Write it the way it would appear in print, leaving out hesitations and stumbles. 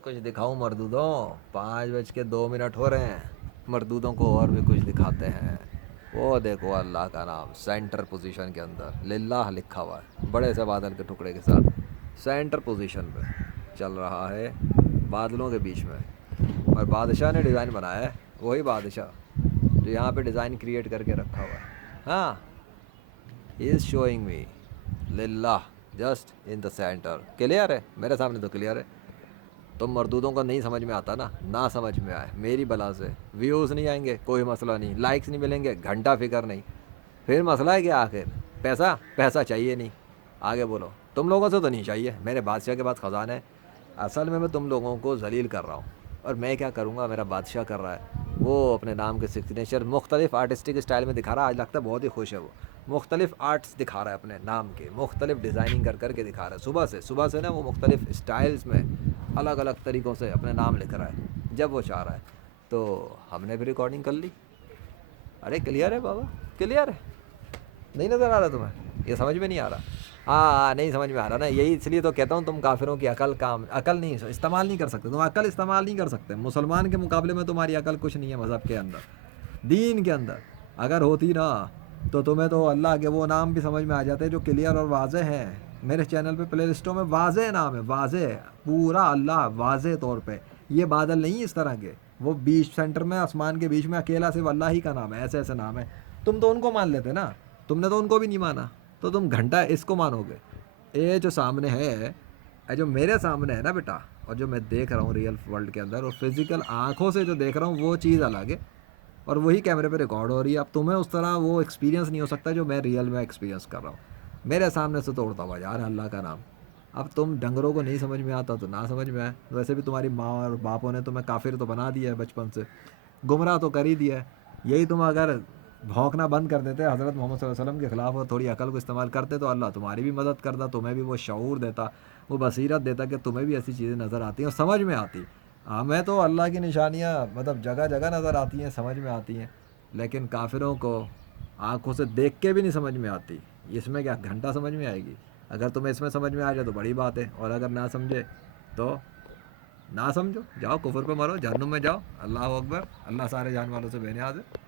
कुछ दिखाऊं मर्दूदों? 5:02 हो रहे हैं। मर्दूदों को और भी कुछ दिखाते हैं। वो देखो अल्लाह का नाम सेंटर पोजीशन के अंदर लिल्लाह लिखा हुआ है बड़े से बादल के टुकड़े के साथ। सेंटर पोजीशन पे चल रहा है बादलों के बीच में। और बादशाह ने डिज़ाइन बनाया है, वही बादशाह जो यहाँ पे डिज़ाइन क्रिएट करके रखा हुआ है। हाँ, ही इज़ शोइंग मी लिल्लाह just in the center. Clear है? मेरे सामने तो क्लियर है। तुम मर्दूदों को नहीं समझ में आता ना समझ में आए मेरी बला से। व्यूज़ नहीं आएंगे कोई मसला नहीं, लाइक्स नहीं मिलेंगे घंटा फिक्र नहीं, फिर मसला है क्या आखिर? पैसा पैसा चाहिए नहीं। आगे बोलो। तुम लोगों से तो नहीं चाहिए, मेरे बादशाह के पास ख़जाना है। असल में मैं तुम लोगों को जलील कर रहा हूँ, और मैं क्या करूँगा, मेरा बादशाह कर रहा है। वो अपने नाम के सिग्नेचर मुख्तलिफ आर्टिस्टिक स्टाइल में दिखा रहा है। आज लगता है बहुत ही खुश है वो। मुख्तलिफ आर्ट्स दिखा रहा है अपने नाम के, मुख्तलिफ डिज़ाइनिंग कर के दिखा रहा है। सुबह से ना वो मुख्तलिफ स्टाइल्स में अलग अलग तरीक़ों से अपने नाम लिख रहा है जब वो चाह रहा है। तो हमने भी रिकॉर्डिंग कर ली। अरे क्लियर है बाबा, क्लियर है। नहीं नज़र आ रहा तुम्हें? ये समझ में नहीं आ रहा? हाँ, नहीं समझ में आ रहा ना, यही इसलिए तो कहता हूँ तुम काफिरों की अकल नहीं इस्तेमाल नहीं कर सकते। तुम अकल इस्तेमाल नहीं कर सकते। मुसलमान के मुकाबले में तुम्हारी अकल कुछ नहीं है। मज़हब के अंदर, दीन के अंदर अगर होती ना, तो तुम्हें तो अल्लाह के वो नाम भी समझ में आ जाते जो क्लियर और वाज़े हैं। मेरे चैनल पे प्ले लिस्टों में वाज़े नाम है, वाज़े पूरा अल्लाह वाज़े तौर पे। ये बादल नहीं इस तरह के, वो बीच सेंटर में आसमान के बीच में अकेला सिर्फ अल्लाह ही का नाम है। ऐसे ऐसे नाम है। तुम तो उनको मान लेते ना, तुमने तो उनको भी नहीं माना, तो तुम घंटा इसको मानोगे। ये जो सामने है, ये जो मेरे सामने है ना बेटा, और जो मैं देख रहा हूँ रियल वर्ल्ड के अंदर, और फिज़िकल आँखों से जो देख रहा हूँ वो चीज़ अलग है, और वही कैमरे पे रिकॉर्ड हो रही है। अब तुम्हें उस तरह वो एक्सपीरियंस नहीं हो सकता जो मैं रियल में एक्सपीरियंस कर रहा हूँ। मेरे सामने से तोड़ता हुआ यार अल्लाह का नाम। अब तुम डंगरों को नहीं समझ में आता तो ना समझ में आए। वैसे भी तुम्हारी माँ और बापों ने तुम्हें काफिर तो बना दिया है, बचपन से गुमराह तो कर ही दिया है। यही तुम अगर भौंकना बंद कर देते हज़रत मोहम्मद सल्लल्लाहु अलैहि वसल्लम के ख़िलाफ़, और थोड़ी अकल को इस्तेमाल करते, तो अल्लाह तुम्हारी भी मदद करता, तुम्हें भी वो शऊर देता, वो बसीरत देता कि तुम्हें भी ऐसी चीज़ें नज़र आती हैं और समझ में आती। हमें तो अल्लाह की निशानियाँ मतलब जगह जगह नज़र आती हैं, समझ में आती हैं, लेकिन काफिरों को आंखों से देख के भी नहीं समझ में आती। इसमें क्या घंटा समझ में आएगी? अगर तुम्हें इसमें समझ में आ जाए तो बड़ी बात है, और अगर ना समझे तो ना समझो, जाओ कुफर पे मरो, जहन्नुम में जाओ। अल्लाह अकबर। अल्लाह सारे जान वालों से बेनियाज है।